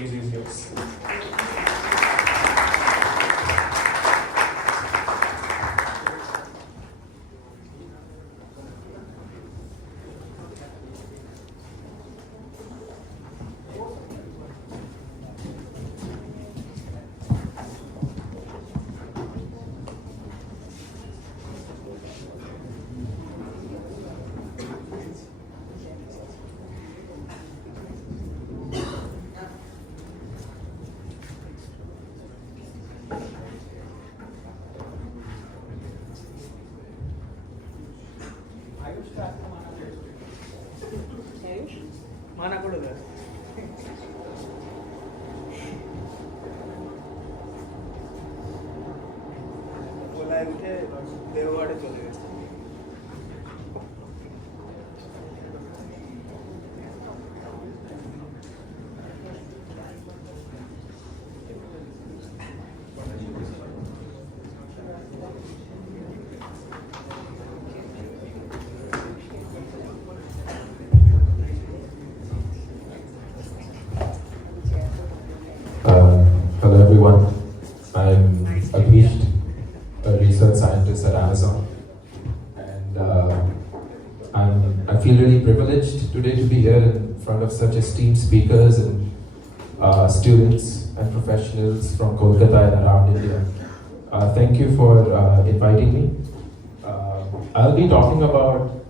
stage is yours. माना पड़ेगा बोला है उठे देववाड़े चले गए Hello everyone, I'm Abheesht, a research scientist at Amazon, and I feel really privileged today to be here in front of such esteemed speakers and students and professionals from Kolkata and around India. Thank you for inviting me. I'll be talking about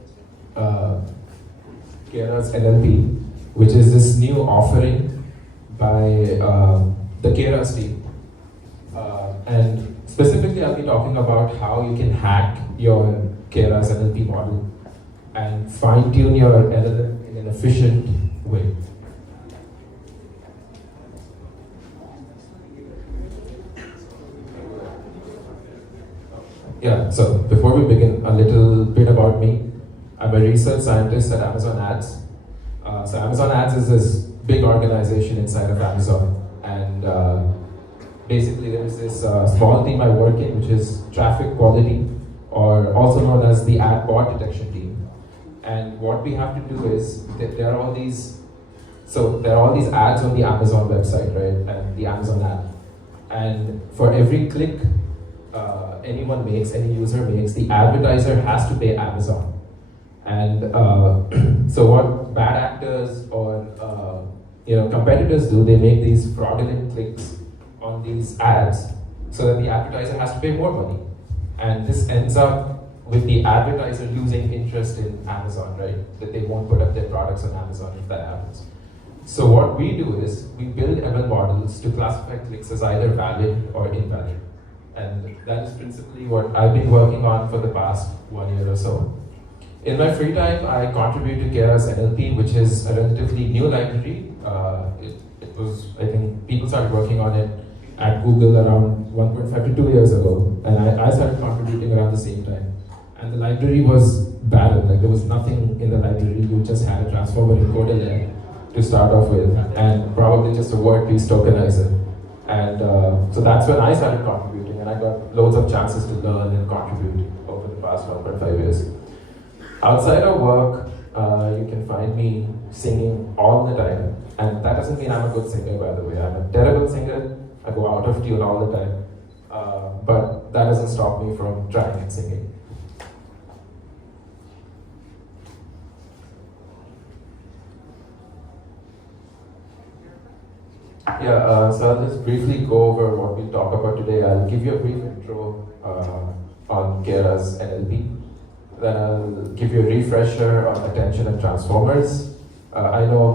Keras LLP, which is this new offering by the Keras team. And specifically, I'll be talking about how you can hack your Keras NLP model and fine-tune your LLM in an efficient way. Yeah, so before we begin, a little bit about me. I'm a research scientist at Amazon Ads. So Amazon Ads is this big organization inside of Amazon, and basically there is this small team I work in, which is traffic quality, or also known as the ad bot detection team. And what we have to do is there are all these ads on the Amazon website, right, and the Amazon app, and for every click anyone makes, any user makes, the advertiser has to pay Amazon. And so what bad actors or competitors do, they make these fraudulent clicks on these ads so that the advertiser has to pay more money. And this ends up with the advertiser losing interest in Amazon, right? That they won't put up their products on Amazon if that happens. So what we do is we build ML models to classify clicks as either valid or invalid. And that is principally what I've been working on for the past 1 year or so. In my free time, I contribute to Keras NLP, which is a relatively new library. I think people started working on it at Google around 1.5 to 2 years ago, and I started contributing around the same time. And the library was barren, like there was nothing in the library. You just had a transformer encoder there to start off with, and probably just a word piece tokenizer. And so that's when I started contributing, and I got loads of chances to learn and contribute over the past 1.5 years. Outside of work, you can find me singing all the time, and that doesn't mean I'm a good singer, by the way. I'm a terrible singer. I go out of tune all the time, but that doesn't stop me from trying and singing. So I'll just briefly go over what we'll talk about today. I'll give you a brief intro on Keras NLP. Then I'll give you a refresher on attention and transformers. I know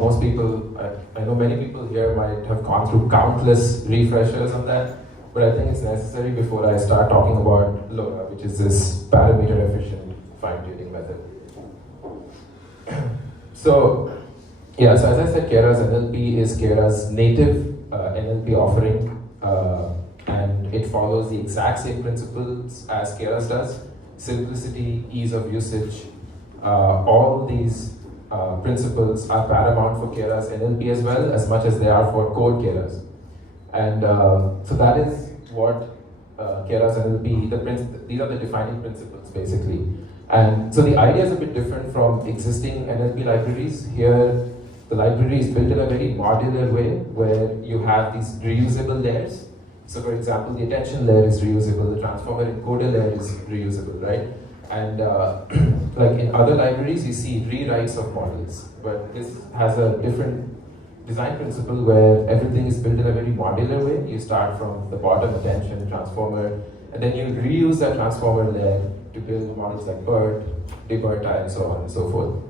many people here might have gone through countless refreshers on that, but I think it's necessary before I start talking about LoRa, which is this parameter efficient fine-tuning method. So as I said, Keras NLP is Keras' native NLP offering, and it follows the exact same principles as Keras does. Simplicity, ease of usage, all these principles are paramount for Keras NLP as well, as much as they are for core Keras. And so that is what Keras NLP, these are the defining principles basically. And so the idea is a bit different from existing NLP libraries. Here, the library is built in a very modular way where you have these reusable layers. So for example, the attention layer is reusable, the transformer encoder layer is reusable, right? And like in other libraries, you see rewrites of models, but this has a different design principle where everything is built in a very modular way. You start from the bottom, attention, transformer, and then you reuse that transformer layer to build models like BERT, DBERT, and so on and so forth.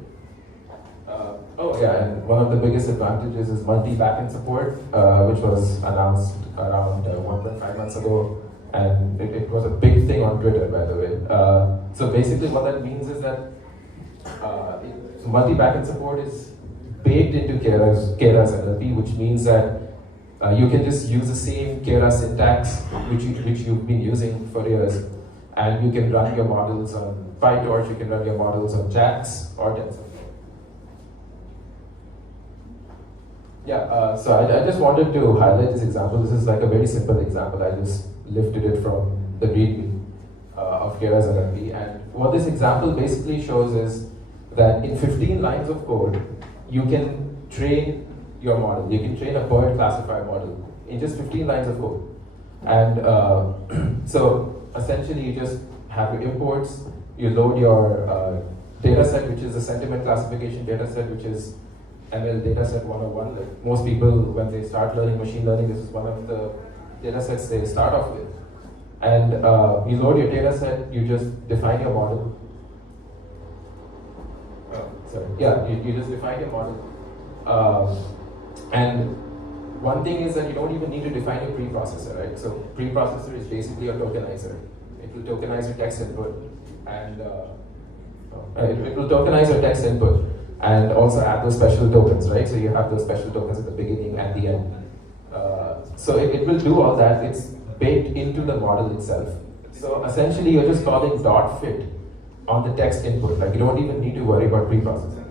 Oh yeah, and one of the biggest advantages is multi-backend support, which was announced around 1.5 months ago, and it was a big thing on Twitter, by the way. So basically what that means is that so multi-backend support is baked into Keras NLP, which means that you can just use the same Keras syntax which you've been using for years, and you can run your models on PyTorch, you can run your models on JAX or TensorFlow. Yeah, so I just wanted to highlight this example. This is like a very simple example. I just lifted it from the README of Keras NLP. And what this example basically shows is that in 15 lines of code, you can train your model. You can train a BERT classifier model in just 15 lines of code. And so essentially you just have your imports, you load your data set, which is a sentiment classification data set, which is ML dataset 101. Like most people, when they start learning machine learning, this is one of the datasets they start off with. And you load your dataset, you just define your model. You just define your model. And one thing is that you don't even need to define your preprocessor, right? So preprocessor is basically a tokenizer. It will tokenize your text input, and it will tokenize your text input, and also add those special tokens, right? So you have those special tokens at the beginning and the end. So it will do all that. It's baked into the model itself. So essentially, you're just calling dot fit on the text input. Like you don't even need to worry about preprocessing.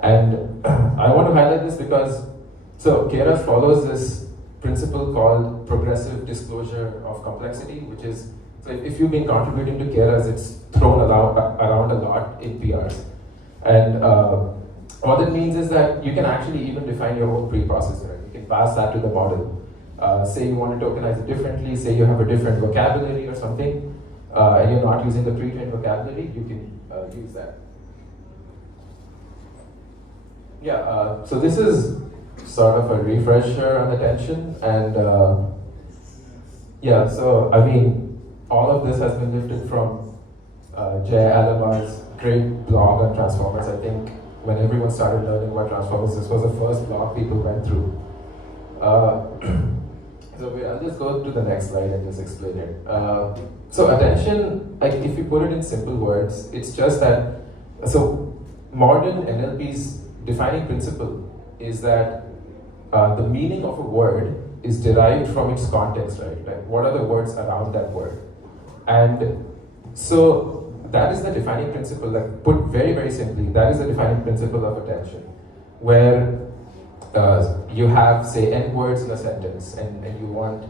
And I want to highlight this because so Keras follows this principle called progressive disclosure of complexity, which is so if you've been contributing to Keras, it's thrown around a lot in PRs. And what that means is that you can actually even define your own preprocessor. You can pass that to the model. Say you want to tokenize it differently, say you have a different vocabulary or something, and you're not using the pre-trained vocabulary, you can use that. Yeah, so this is sort of a refresher on attention, and yeah, so I mean, all of this has been lifted from Jay Alamar's great blog on transformers. I think when everyone started learning about transformers, this was the first blog people went through. So I'll just go to the next slide and just explain it. So attention, like if you put it in simple words, it's just that, so modern NLP's defining principle is that the meaning of a word is derived from its context, right? Like what are the words around that word? And so that is the defining principle, like put very, very simply, that is the defining principle of attention, where you have, say, n words in a sentence, and you want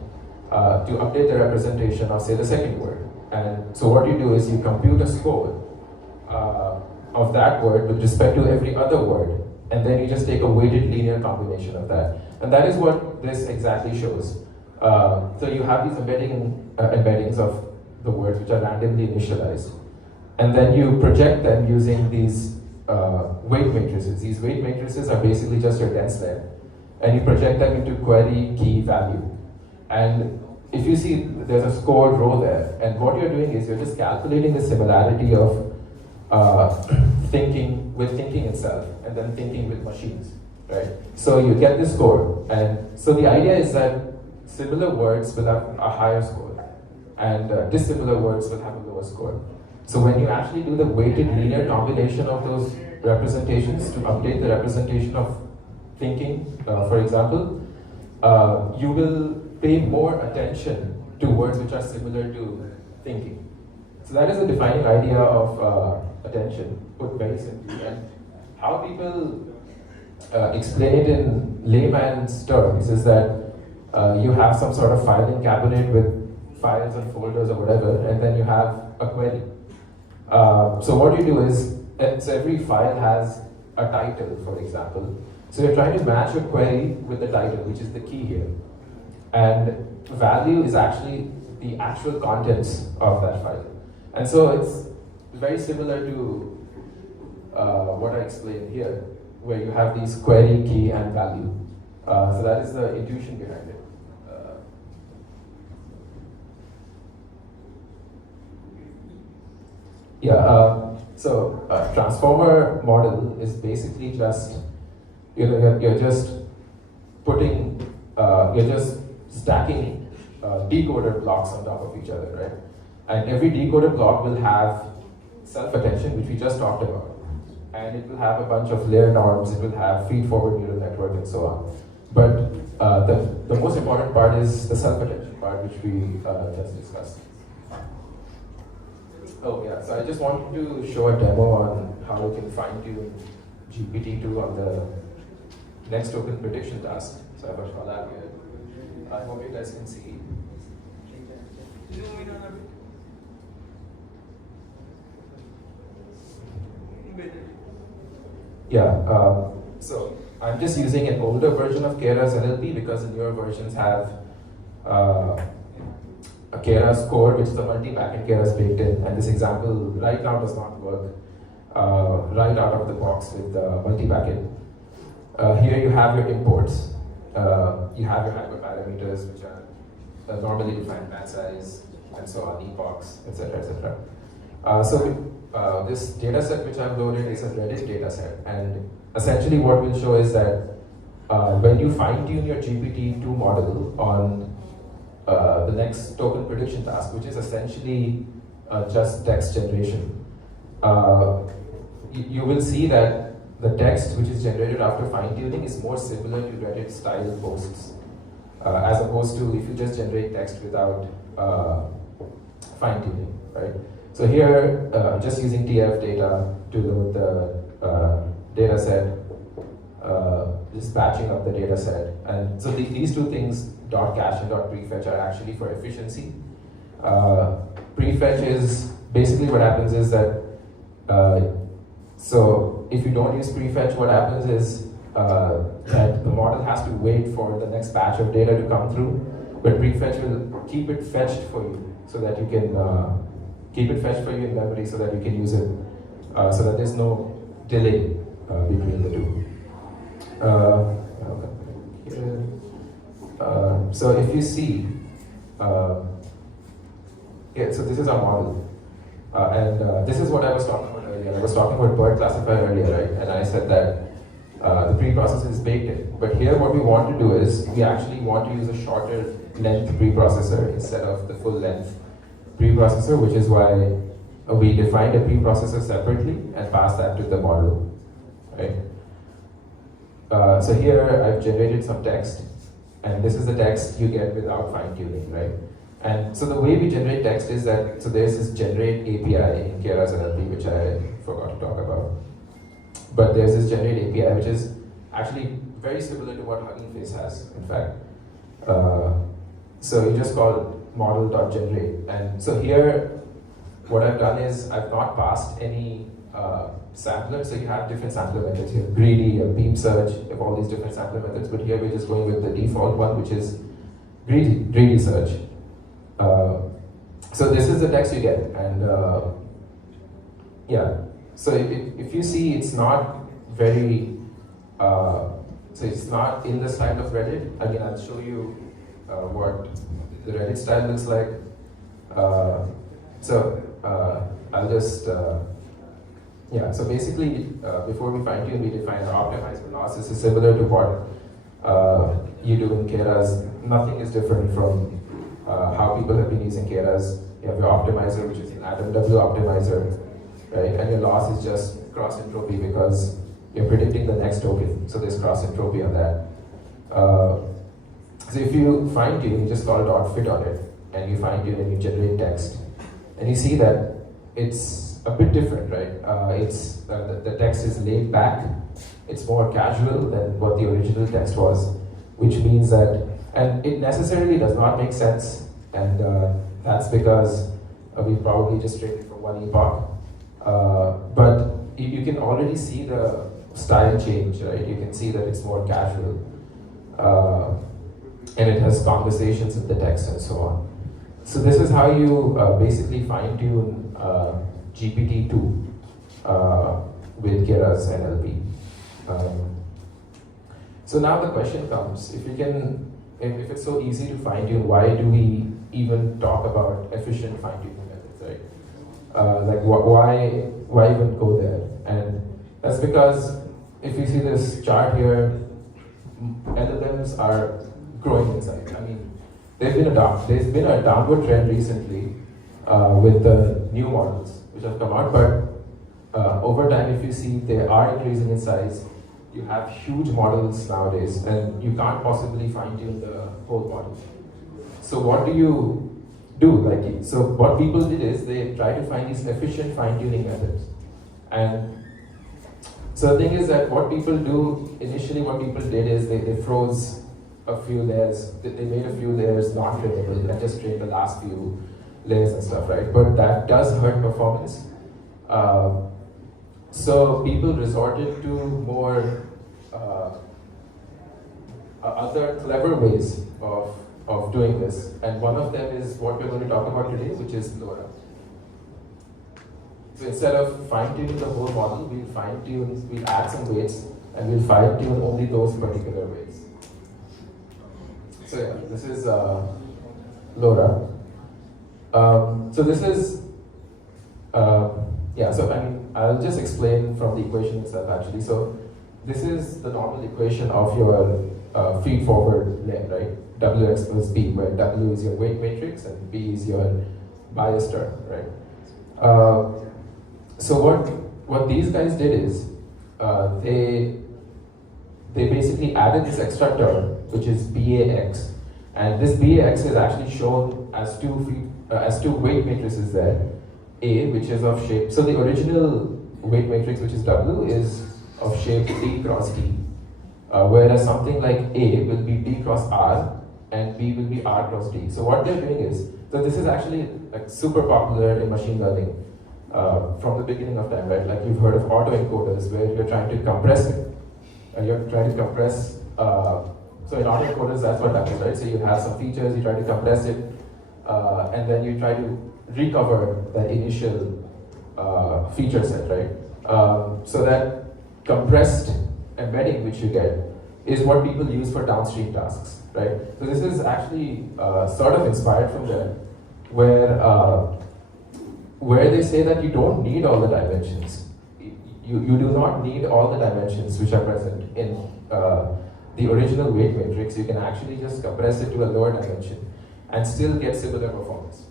to update the representation of, say, the second word. And so what you do is you compute a score of that word with respect to every other word, and then you just take a weighted linear combination of that. And that is what this exactly shows. So you have these embeddings of the words which are randomly initialized. And then you project them using these weight matrices. These weight matrices are basically just your dense layer. And you project them into query key value. And if you see, there's a scored row there. And what you're doing is you're just calculating the similarity of thinking with thinking itself, and then thinking with machines, right? So you get this score. And so the idea is that similar words will have a higher score, and dissimilar words will have a lower score. So when you actually do the weighted linear combination of those representations to update the representation of thinking, for example, you will pay more attention to words which are similar to thinking. So that is the defining idea of attention, put very simply. And how people explain it in layman's terms is that you have some sort of filing cabinet with files and folders or whatever, and then you have a query. So what you do is, so every file has a title, for example, So you're trying to match your query with the title, which is the key here. And value is actually the actual contents of that file. And so it's very similar to what I explained here, where you have these query, key, and value. So that is the intuition behind it. So transformer model is basically just, you're just putting, you're just stacking decoder blocks on top of each other, right? And every decoder block will have self-attention, which we just talked about. And it will have a bunch of layer norms, it will have feed-forward neural network, and so on. But the most important part is the self-attention part, which we just discussed. Oh yeah, so I just wanted to show a demo on how you can fine-tune GPT-2 on the next token prediction task. So I have a collab here. I hope you guys can see. Yeah, so I'm just using an older version of Keras NLP because the newer versions have a Keras core, which is a multi-backend Keras baked in, and this example right now does not work right out of the box with multi-backend. Here you have your imports. You have your hyperparameters, which are normally defined batch size, and so on, epochs, etc., etc. So this data set which I've loaded is a Reddit data set, and essentially what we'll show is that when you fine-tune your GPT-2 model on the next token prediction task, which is essentially just text generation, you will see that the text which is generated after fine-tuning is more similar to Reddit style posts, as opposed to if you just generate text without fine-tuning, right? So here, I'm just using TF data to load the data set, just batching up the data set. And so these two things, dot cache and dot prefetch, are actually for efficiency. Prefetch is basically what happens is that, so if you don't use prefetch, what happens is that the model has to wait for the next batch of data to come through, but prefetch will keep it fetched for you so that you can keep it fetched for you in memory so that you can use it, so that there's no delay between the two. So if you see, yeah, so this is our model. And this is what I was talking about earlier. I was talking about bird classifier earlier, right? And I said that the preprocessor is baked in. But here what we want to do is, we actually want to use a shorter length preprocessor instead of the full length preprocessor, which is why we defined a preprocessor separately and passed that to the model, right? So here I've generated some text, and this is the text you get without fine-tuning, right? And so the way we generate text is that, so there's this generate API in Keras NLP, which I forgot to talk about. But there's this generate API, which is actually very similar to what Hugging Face has, in fact. So you just call model.generate. And so here, what I've done is I've not passed any sampler. So you have different sampler methods. You have greedy, beam search, you have all these different sampler methods. But here we're just going with the default one, which is greedy search. So this is the text you get, and yeah. So if you see, it's not very, so it's not in the style of Reddit. Again, I'll show you what the Reddit style looks like. I'll just, yeah, so basically, before we fine-tune, we define our optimizer loss. This is similar to what you do in Keras. Nothing is different from how people have been using Keras. You have your optimizer, which is an Atom W optimizer, right? And your loss is just cross entropy because you're predicting the next token. So there's cross entropy on that. So if you fine tune, you just call dot fit on it, and you fine tune and you generate text, and you see that it's a bit different, right? It's the text is laid back. It's more casual than what the original text was, which means that, and it necessarily does not make sense, and that's because we probably just traded for one epoch. But you can already see the style change, right? You can see that it's more casual. And it has conversations in the text and so on. So this is how you basically fine-tune GPT-2 with Keras NLP. So now the question comes, if it's so easy to fine-tune, why do we even talk about efficient fine-tuning methods, right? Why even go there? And that's because if you see this chart here, LLMs are growing in size. I mean, there's been a downward trend recently with the new models which have come out, but over time, if you see, they are increasing in size. You have huge models nowadays, and you can't possibly fine-tune the whole model. So what do you do? So what people did is they try to find these efficient fine-tuning methods. And so the thing is that what people do, initially what people did is they froze a few layers, they made a few layers non-trainable and just trained the last few layers and stuff, right? But that does hurt performance. So people resorted to more other clever ways of doing this, and one of them is what we're going to talk about today, which is LoRa. So instead of fine-tuning the whole model, we'll add some weights, and we'll fine-tune only those particular weights. So yeah, this is LoRa. So this is so I mean, I'll just explain from the equation itself actually. So this is the normal equation of your feed-forward layer, right? Wx plus B, where W is your weight matrix and B is your bias term, right? So what these guys did is they basically added this extra term, which is BAX, and this BAX is actually shown as two weight matrices there. A, which is of shape, so the original weight matrix, which is W, is of shape D cross D, whereas something like A will be D cross R and B will be R cross D. So what they're doing is, so this is actually like super popular in machine learning from the beginning of time, right? Like you've heard of autoencoders where you're trying to compress it, and you're trying to compress, so in autoencoders that's what happens, right? So you have some features, you try to compress it, and then you try to recover the initial feature set, right? So that compressed embedding which you get is what people use for downstream tasks, right? So this is actually sort of inspired from there, where they say that you don't need all the dimensions. You do not need all the dimensions which are present in the original weight matrix. You can actually just compress it to a lower dimension and still get similar performance.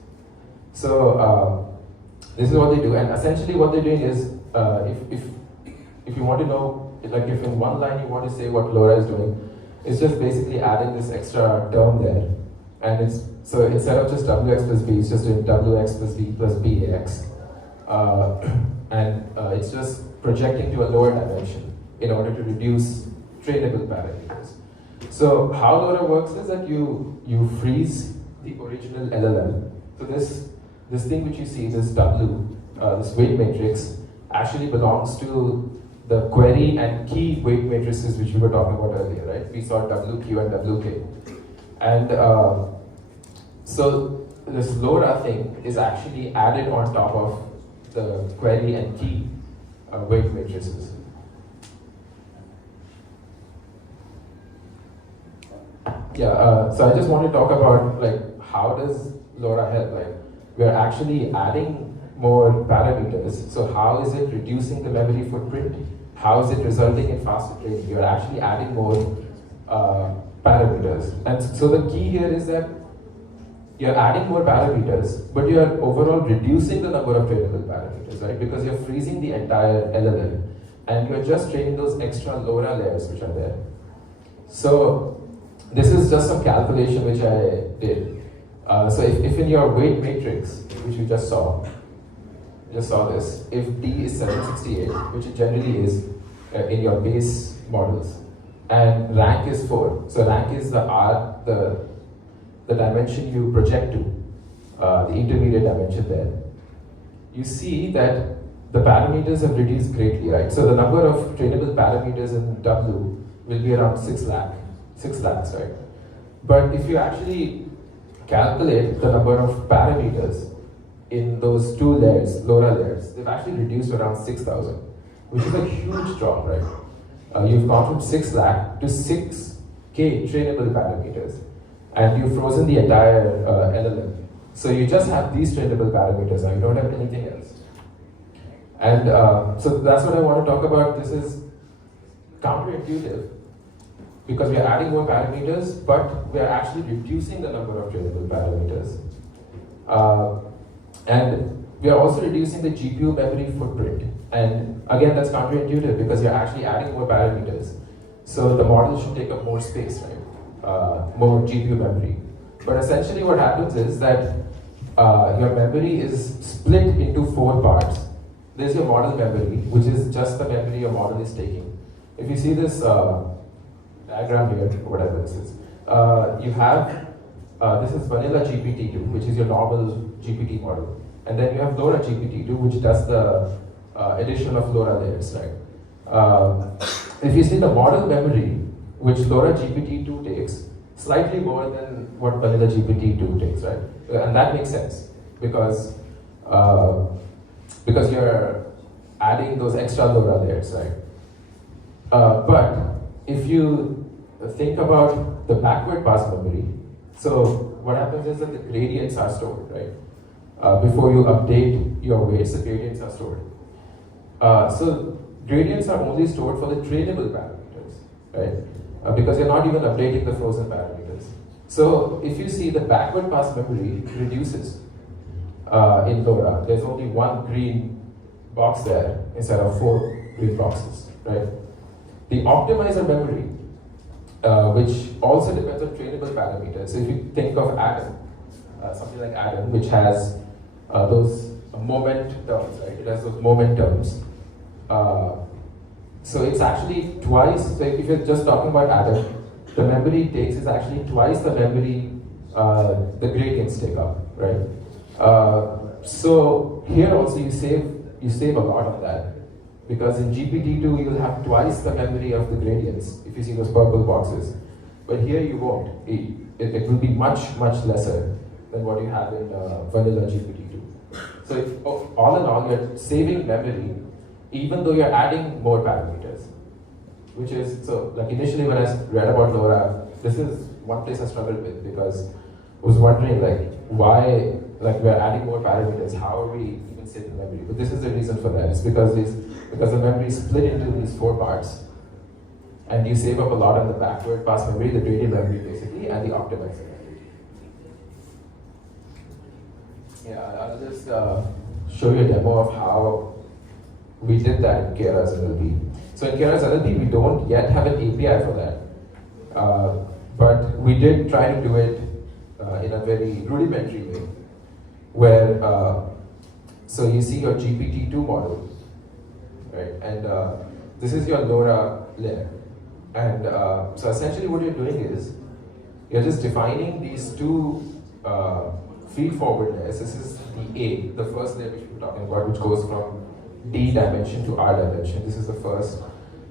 So this is what they do, and essentially what they're doing is, if you want to know, like if in one line you want to say what LoRa is doing, it's just basically adding this extra term there, and so instead of just Wx plus B, it's just doing Wx plus B plus Bax, and it's just projecting to a lower dimension in order to reduce trainable parameters. So how LoRa works is that you freeze the original LLM. So this thing which you see, this W, this weight matrix, actually belongs to the query and key weight matrices which we were talking about earlier, right? We saw WQ and WK. And so this LoRa thing is actually added on top of the query and key weight matrices. So I just want to talk about like how does LoRa help? Like we're actually adding more parameters. So how is it reducing the memory footprint? How is it resulting in faster training? You're actually adding more parameters. And so the key here is that you're adding more parameters, but you're overall reducing the number of trainable parameters, right? Because you're freezing the entire LLM and you're just training those extra LoRa layers which are there. So this is just some calculation which I did. So if in your weight matrix, which you just saw this, if D is 768, which it generally is in your base models, and rank is 4, so rank is the dimension you project to, the intermediate dimension there, you see that the parameters have reduced greatly, right? So the number of trainable parameters in W will be around 6 lakhs, right? But if you actually calculate the number of parameters in those two layers, LoRa layers, they've actually reduced around 6,000, which is a huge drop, right? You've gone from 6 lakh to 6K trainable parameters, and you've frozen the entire LLM. So you just have these trainable parameters now, you don't have anything else. And so that's what I want to talk about. This is counterintuitive because we are adding more parameters, but we are actually reducing the number of trainable parameters. And we are also reducing the GPU memory footprint. And again, that's counterintuitive because you're actually adding more parameters. So the model should take up more space, right? More GPU memory. But essentially what happens is that your memory is split into 4 parts. There's your model memory, which is just the memory your model is taking. If you see this diagram here, or whatever this is, you have, this is vanilla GPT-2, which is your normal GPT model. And then you have LoRa GPT-2, which does the addition of LoRa layers, right? If you see the model memory, which LoRa GPT-2 takes, slightly more than what vanilla GPT-2 takes, right? And that makes sense, because you're adding those extra LoRa layers, right? But if you think about the backward pass memory, so what happens is that the gradients are stored, right? Before you update your weights, the gradients are stored. So gradients are only stored for the trainable parameters, right? Because you're not even updating the frozen parameters. So if you see the backward pass memory reduces in LoRa, there's only one green box there instead of 4 green boxes, right? The optimizer memory, which also depends on trainable parameters. So if you think of Adam, something like Adam, which has those moment terms, right? It has those moment terms. So it's actually twice, so if you're just talking about Adam, the memory it takes is actually twice the memory the gradients take up, right? So here also you save a lot of that, because in GPT-2 you'll have twice the memory of the gradients if you see those purple boxes, but here you won't. It will be much lesser than what you have in vanilla GPT-2. So all in all, you're saving memory even though you're adding more parameters, which is, so like initially when I read about LoRa, this is one place I struggled with, because I was wondering like why, like we're adding more parameters, how are we even saving memory? But this is the reason for that. It's because the memory is split into these 4 parts, and you save up a lot on the backward pass memory, the gradient memory basically, and the optimizer memory. Yeah, I'll just show you a demo of how we did that in Keras NLP. So in Keras NLP, we don't yet have an API for that, but we did try to do it in a very rudimentary way, where so you see your GPT-2 model, right? And this is your LoRa layer. And so essentially what you're doing is, you're just defining these 2 feed-forward layers. This is the A, the first layer which we were talking about, which goes from D dimension to R dimension. This is the first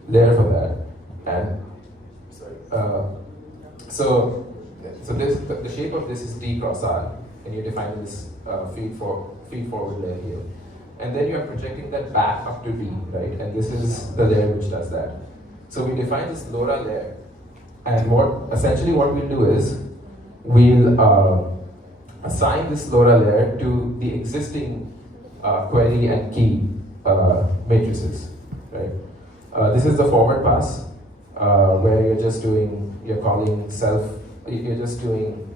layer for that. And so this, the shape of this is D cross R, and you're defining this feed-forward layer here. And then you're projecting that back up to D, right? And this is the layer which does that. So we define this LoRa layer, and essentially what we'll do is, we'll assign this LoRa layer to the existing query and key matrices, right? This is the forward pass, where you're calling self, you're just doing,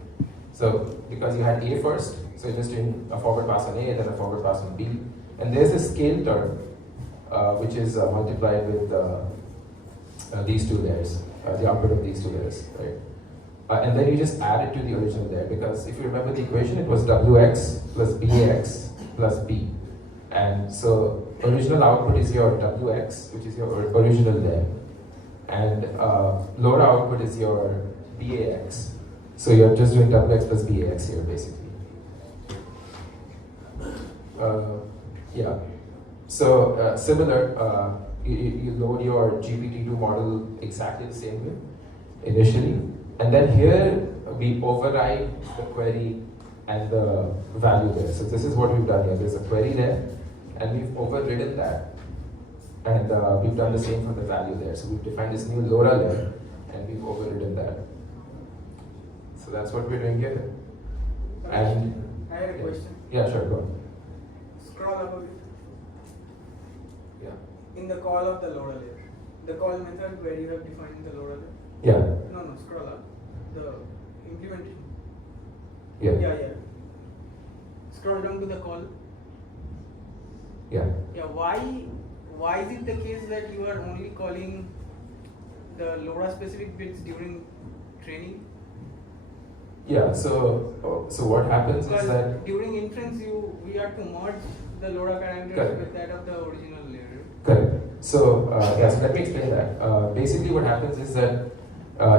so because you had A first, so you're just doing a forward pass on A, then a forward pass on B. And there's a scale term, which is multiplied with these 2 layers, the output of these 2 layers, right? And then you just add it to the original layer, because if you remember the equation, it was WX plus BAX plus B. And so original output is your WX, which is your original layer. And LoRa output is your BAX. So you're just doing WX plus BAX here, basically. Yeah. So similar, you load your GPT-2 model exactly the same way initially, and then here we override the query and the value there. So this is what we've done here. There's a query there, and we've overridden that, and we've done the same for the value there. So we've defined this new LoRa layer, and we've overridden that. So that's what we're doing here. And I have a question. Yeah, sure, go on. Scroll up a bit. Yeah. In the call of the LoRa layer, the call method where you have defined the LoRa layer. Yeah. No, scroll up. The implementation. Yeah. Yeah. Scroll down to the call. Yeah. Yeah. Why is it the case that you are only calling the LoRa specific bits during training? Yeah. So what happens Because is that during inference we have to merge the LoRa parameters Correct. with that of the original layer. correct. So yes, let me explain that. Basically, what happens is that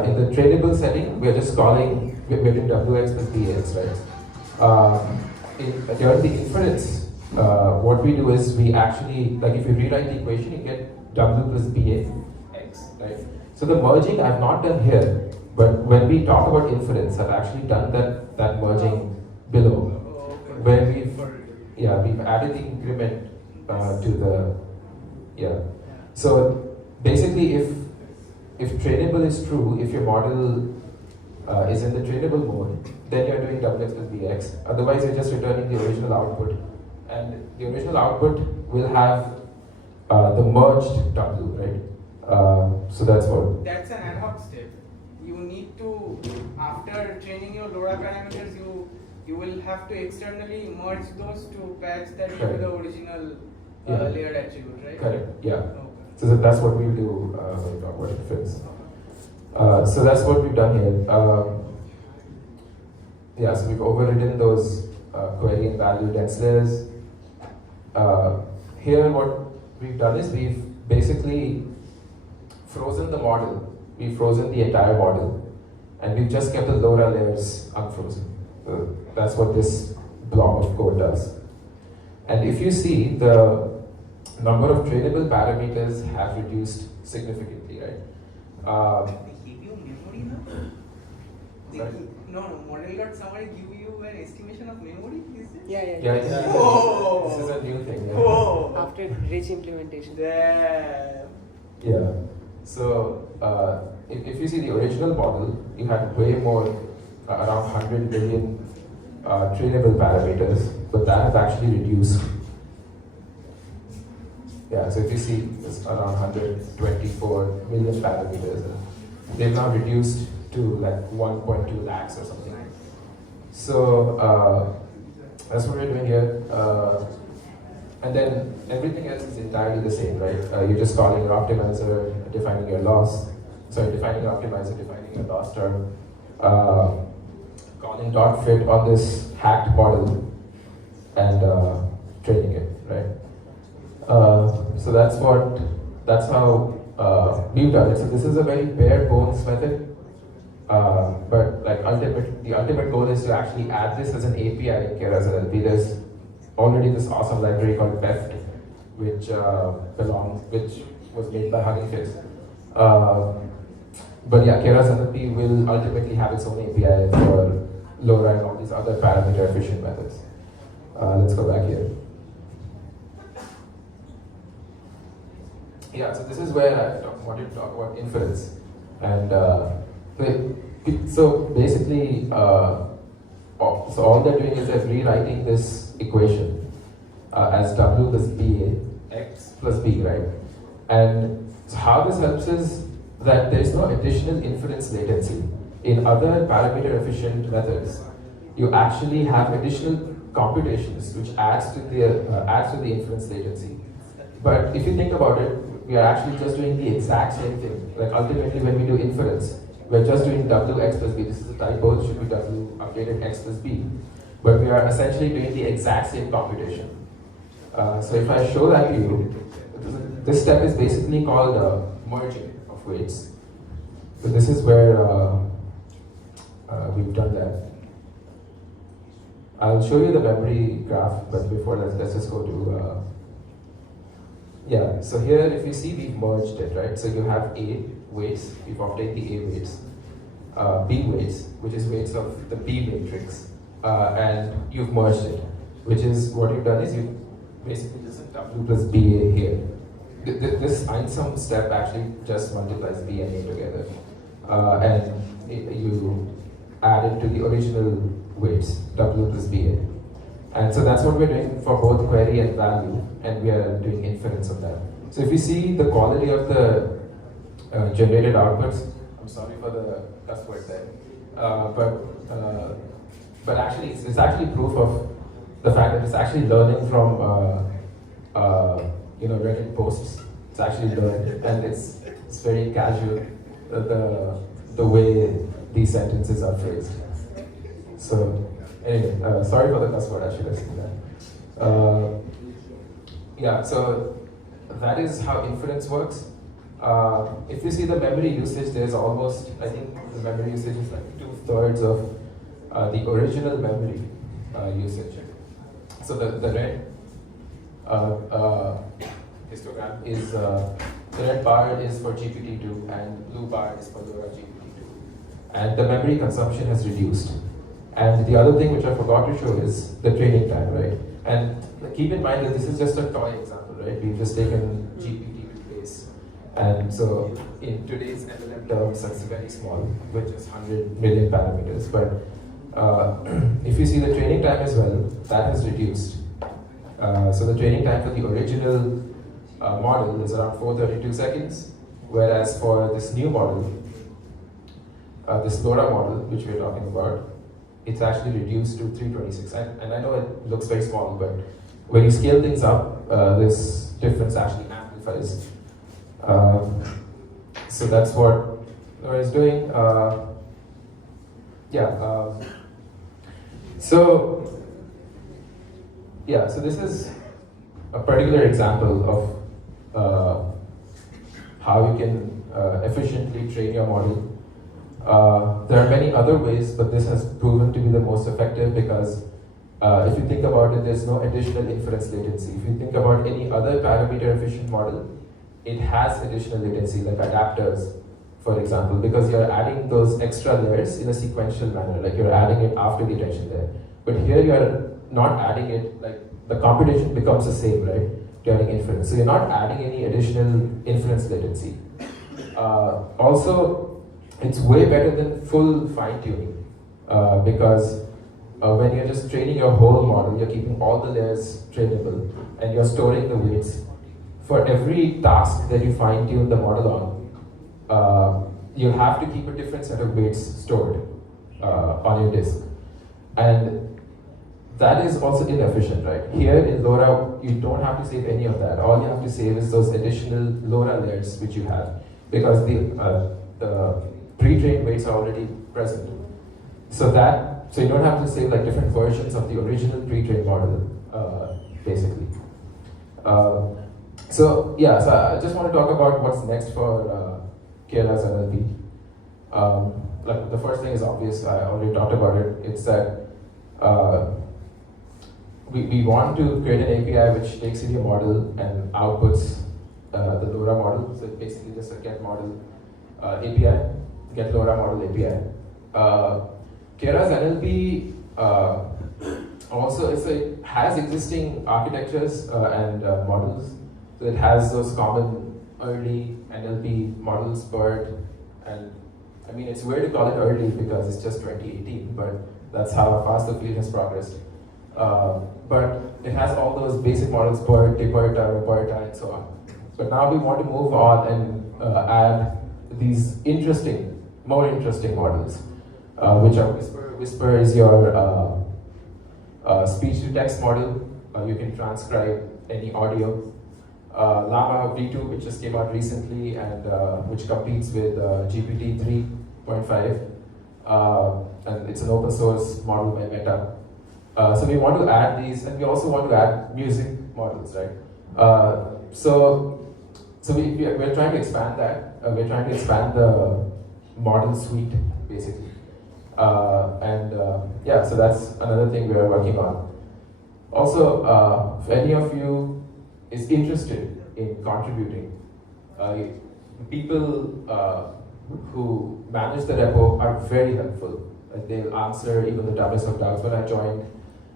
in the trainable setting, we're just calling we're doing WX plus BX, right? During the inference, what we do is we actually, like if you rewrite the equation, you get W plus BX, right? So the merging I've not done here, but when we talk about inference, I've actually done that merging below, where we've added the increment to the So basically, if trainable is true, if your model is in the trainable mode, then you're doing WX plus BX. Otherwise, you're just returning the original output, and the original output will have the merged W, right? So that's what. That's an ad hoc step. You need to, after training your LoRa parameters, you will have to externally merge those to patch that to Correct. the original Yeah. layered attribute, right? Correct. Yeah. Okay. So that's what we do when we talk about inference. So that's what we've done here. So we've overridden those query and value dense layers. Here, what we've done is we've basically frozen the model. We've frozen the entire model, and we've just kept the LoRa layers unfrozen. That's what this blob of code does. And if you see, the number of trainable parameters have reduced significantly, right? They give you memory now? Sorry? No, model got somebody give you an estimation of memory, is it? Yeah. Whoa. This is a new thing. Yeah. Whoa. After rich implementation. Damn. Yeah. So if you see the original model, you had way more, around 100 million trainable parameters, but that has actually reduced. Yeah, so if you see, it's around 124 million parameters. They've now reduced to like 1.2 lakhs or something. So that's what we're doing here. And then everything else is entirely the same, right? You're just calling your optimizer, defining your loss. Defining your optimizer, defining your loss term. Calling dot fit on this hacked model and training it, right? So that's how we've done it. So this is a very bare bones method, but like the ultimate goal is to actually add this as an API in Keras LLP. There's already this awesome library called PEFT, which was made by Hugging Face. But yeah, Keras LLP will ultimately have its own API for LoRa and all these other parameter efficient methods. Let's go back here. Yeah, so this is where I wanted to talk about inference. And so basically, so all they're doing is they're rewriting this equation as W plus BA, X plus B, right? And so how this helps is that there's no additional inference latency. In other parameter efficient methods, you actually have additional computations which adds to the inference latency. But if you think about it, we are actually just doing the exact same thing. Like ultimately when we do inference, we're just doing WX plus B. This is a typo, it should be W updated X plus B. But we are essentially doing the exact same computation. So if I show that to you, this step is basically called merging of weights. So this is where we've done that. I'll show you the memory graph, but before that, let's just go to Yeah, so here if you see we've merged it, right? So you have A weights, we've obtained the A weights, B weights, which is weights of the B matrix, and you've merged it, which is what you've done is you basically just W plus BA here. This INSUM step actually just multiplies B and A together, and you add it to the original weights, W plus BA. And so that's what we're doing for both query and value, and we are doing inference of that. So if you see the quality of the generated outputs, I'm sorry for the cuss word there, but actually it's actually proof of the fact that it's actually learning from Reddit posts. It's actually learning, and it's very casual the way these sentences are phrased. So. Anyway, sorry for the cuss word, I should have said that. Yeah, so that is how inference works. If you see the memory usage, there's almost, I think the memory usage is like 2/3 of the original memory usage. So the red histogram is, the red bar is for GPT-2 and blue bar is for LoRa GPT-2. And the memory consumption has reduced. And the other thing which I forgot to show is the training time, right? And keep in mind that this is just a toy example, right? We've just taken GPT with base. And so in today's LLM terms, that's very small, with just 100 million parameters. But if you see the training time as well, that has reduced. So the training time for the original model is around 432 seconds, whereas for this new model, this LoRa model, which we're talking about, it's actually reduced to 326. And I know it looks very small, but when you scale things up, this difference actually amplifies. So that's what LoRa is doing. So this is a particular example of how you can efficiently train your model. There are many other ways, but this has proven to be the most effective because if you think about it, there's no additional inference latency. If you think about any other parameter efficient model, it has additional latency, like adapters, for example, because you're adding those extra layers in a sequential manner, like you're adding it after the attention layer. But here you're not adding it, like the computation becomes the same, right, during inference. So you're not adding any additional inference latency. Also, it's way better than full fine-tuning because when you're just training your whole model, you're keeping all the layers trainable and you're storing the weights. For every task that you fine-tune the model on, you'll have to keep a different set of weights stored on your disk. And that is also inefficient, right? Here in LoRa, you don't have to save any of that. All you have to save is those additional LoRa layers which you have because the pre-trained weights are already present. So you don't have to save like different versions of the original pre-trained model, basically. So I just want to talk about what's next for Keras NLP. Like the first thing is obvious, I already talked about it. It's that we want to create an API which takes in your model and outputs the LoRa model. So it's basically just a get model API. Get LoRa model API. Keras NLP also has existing architectures and models. So it has those common early NLP models, BERT, and I mean it's weird to call it early because it's just 2018, but that's how fast the field has progressed. But it has all those basic models, BERT, TFUG, BERTA, and so on. But now we want to move on and add these more interesting models, which are Whisper. Whisper is your speech-to-text model. You can transcribe any audio. Llama V2, which just came out recently and which competes with GPT 3.5. And it's an open source model by Meta. So we want to add these, and we also want to add music models, right? So we're trying to expand that. We're trying to expand the model suite, basically. So that's another thing we are working on. Also, if any of you is interested in contributing. People who manage the repo are very helpful. Like they'll answer even the dumbest of doubts. When I joined,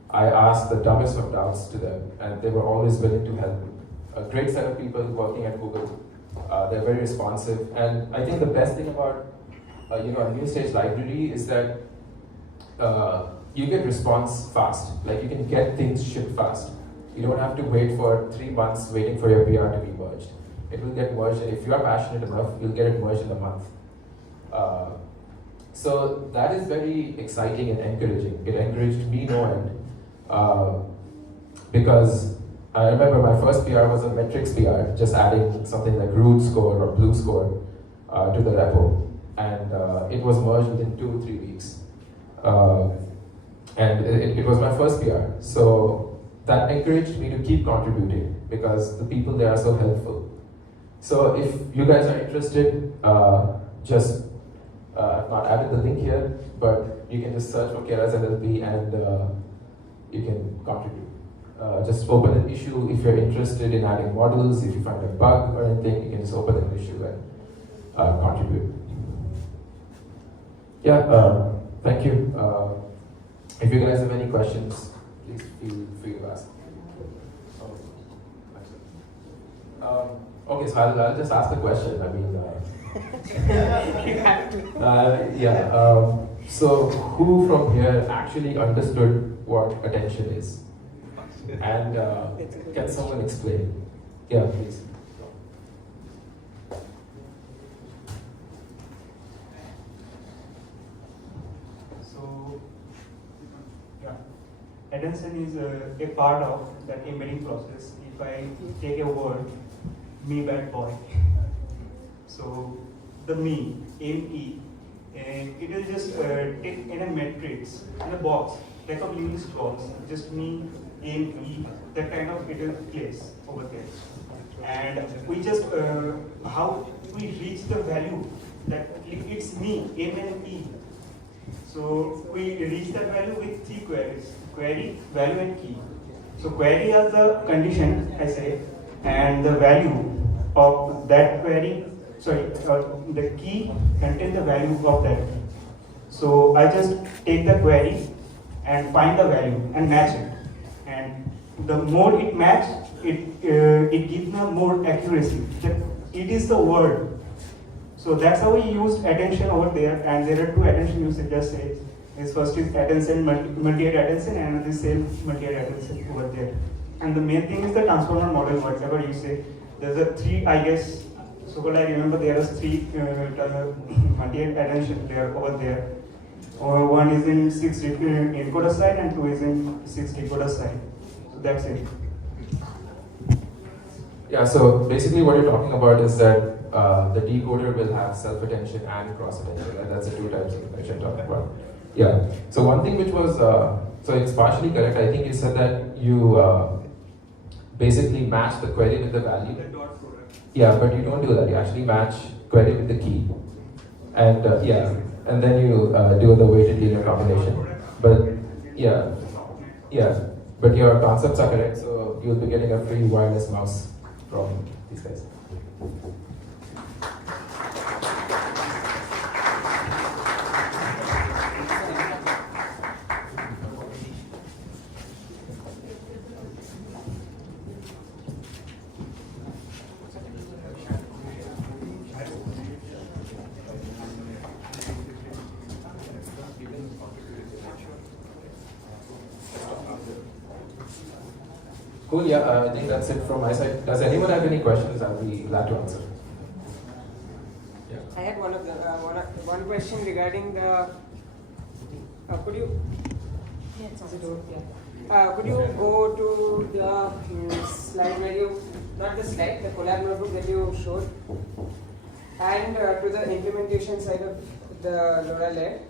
I asked the dumbest of doubts to them, and they were always willing to help me. A great set of people working at Google. They're very responsive, and I think the best thing about a new stage library is that you get response fast. Like you can get things shipped fast. You don't have to wait for 3 months waiting for your PR to be merged. It will get merged, and if you are passionate enough, you'll get it merged in a month. So that is very exciting and encouraging. It encouraged me no end, because I remember my first PR was a metrics PR, just adding something like root score or blue score to the repo, and it was merged within 2-3 weeks. And it was my first PR, so that encouraged me to keep contributing because the people there are so helpful. So if you guys are interested, I've not added the link here, but you can just search for Keras LLP and you can contribute. Just open an issue if you're interested in adding models. If you find a bug or anything, you can just open an issue and contribute. Yeah, thank you. If you guys have any questions, please feel free to ask. Okay, so I'll just ask the question. I mean, so who from here actually understood what attention is? And can someone explain? Yeah, please. So, yeah, attention is a part of that embedding process. If I take a word, me bad boy. So the me, M-E, it will just take in a matrix, in a box, like a Unix box, just me, M-E, that kind of it will place over there. And we just, how we reach the value that it's me, M and E. So we reach that value with 3 queries, query, value and key. So query has the condition, I say, and the value of that query, the key contains the value of that key. So I just take the query and find the value and match it. And the more it matches, it gives me more accuracy. It is the word. So that's how we used attention over there. And there are 2 attention uses, just say. First is attention, multi-area attention, and the same multi-area attention over there. And the main thing is the transformer model, whatever you say. There's a 3, I guess, so I remember there are 3 multi-area attention there over there. One is in 6 encoder side and 2 is in 6 decoder side. So that's it. Yeah, so basically what you're talking about is that the decoder will have self-attention and cross-attention, right? That's the 2 types of attention you're talking about. Yeah, so one thing which was, so it's partially correct, I think you said that you basically match the query with the value. The dot product. Yeah, but you don't do that, you actually match query with the key. And and then you do the weighted linear combination. But but your concepts are correct, so you'll be getting a free wireless mouse from these guys. Cool, yeah, I think that's it from my side. Does anyone have any questions? I'll be glad to answer. Yeah. I had one question regarding the. Could you? Could you go to the slide where you, not the slide, the collab notebook that you showed, and to the implementation side of the LoRa LED?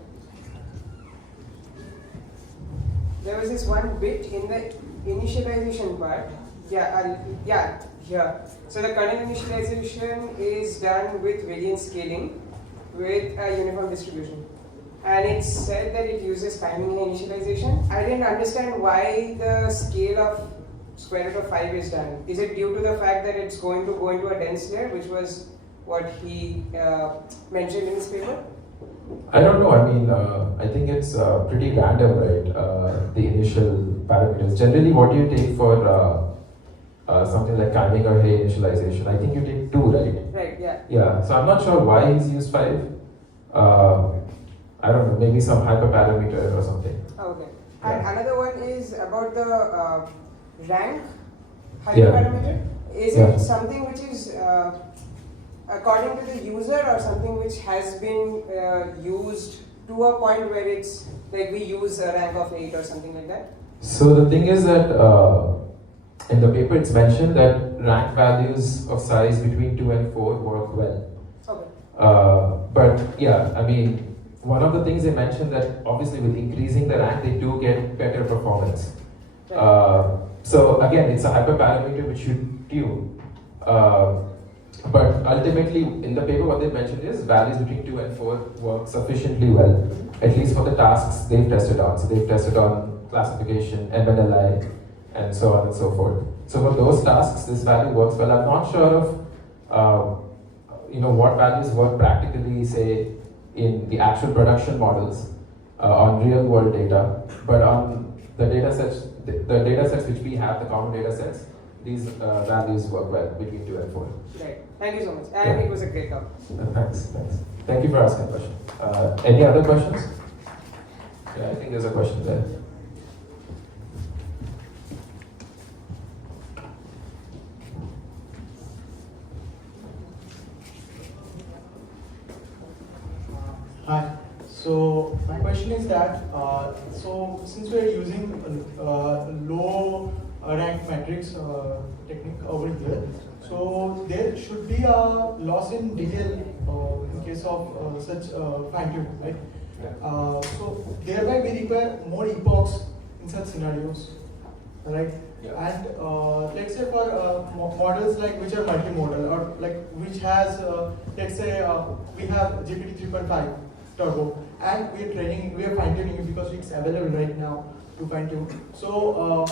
There was this one bit in the initialization part. Here. So the kernel initialization is done with variant scaling with a uniform distribution. And it said that it uses timing in initialization. I didn't understand why the scale of square root of 5 is done, is it due to the fact that it's going to go into a dense layer, which was what he mentioned in his paper? I don't know. I mean, I think it's pretty random, right? The initial parameters. Generally, what do you take for something like timing or hay initialization? I think you take 2, right? Right, yeah. Yeah. So I'm not sure why he's used 5. I don't know. Maybe some hyperparameter or something. Okay. Yeah. And another one is about the rank hyperparameter. Is Yeah. it something which is according to the user or something which has been used to a point where it's like we use a rank of 8 or something like that? So the thing is that in the paper it's mentioned that rank values of size between 2 and 4 work well. Okay. But yeah, I mean, one of the things they mentioned that obviously with increasing the rank, they do get better performance. Right. So again, it's a hyperparameter which you tune. But ultimately, in the paper, what they mentioned is values between 2 and 4 work sufficiently well, at least for the tasks they've tested on. So they've tested on classification, MNLI, and so on and so forth. So for those tasks, this value works well. I'm not sure of what values work practically, say, in the actual production models on real world data, but on the data sets which we have, the common data sets, these values work well between 2 and 4. Right. Thank you so much. And it was a great talk. Thanks. Thank you for asking a question. Any other questions? Yeah, I think there's a question there. Hi. So my question is that so since we are using low rank matrix technique over here, so there should be a loss in detail in case of such fine tuning, right? So thereby we require more epochs in such scenarios, right? Yeah. And let's say for models like which are multimodal or like which has let's say we have GPT 3.5 turbo and we are fine tuning it because it's available right now to fine tune. So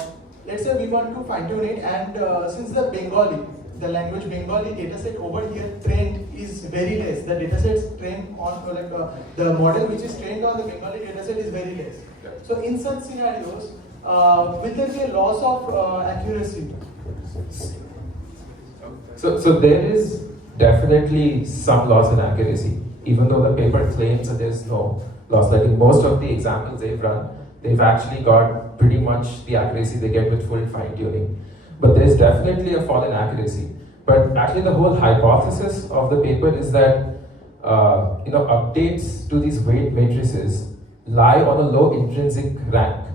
let's say we want to fine tune it, and since the language Bengali dataset over here trained is very less. The datasets trained on the model which is trained on the Bengali dataset is very less. Yeah. So in such scenarios, will there be a loss of accuracy? So there is definitely some loss in accuracy, even though the paper claims that there's no loss. Like in most of the examples they've run, they've actually got pretty much the accuracy they get with full fine tuning. But there's definitely a fall in accuracy. But actually the whole hypothesis of the paper is that updates to these weight matrices lie on a low intrinsic rank.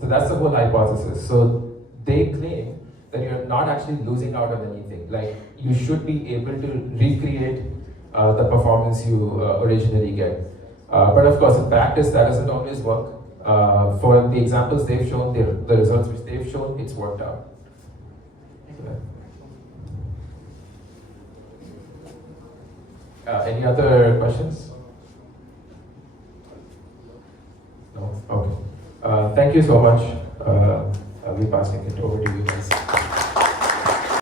So that's the whole hypothesis. So they claim that you're not actually losing out on anything. Like you should be able to recreate the performance you originally get. But of course, in practice, that doesn't always work. For the examples they've shown, the results which they've shown, it's worked out. Any other questions? No? Okay. Thank you so much. I'll be passing it over to you guys.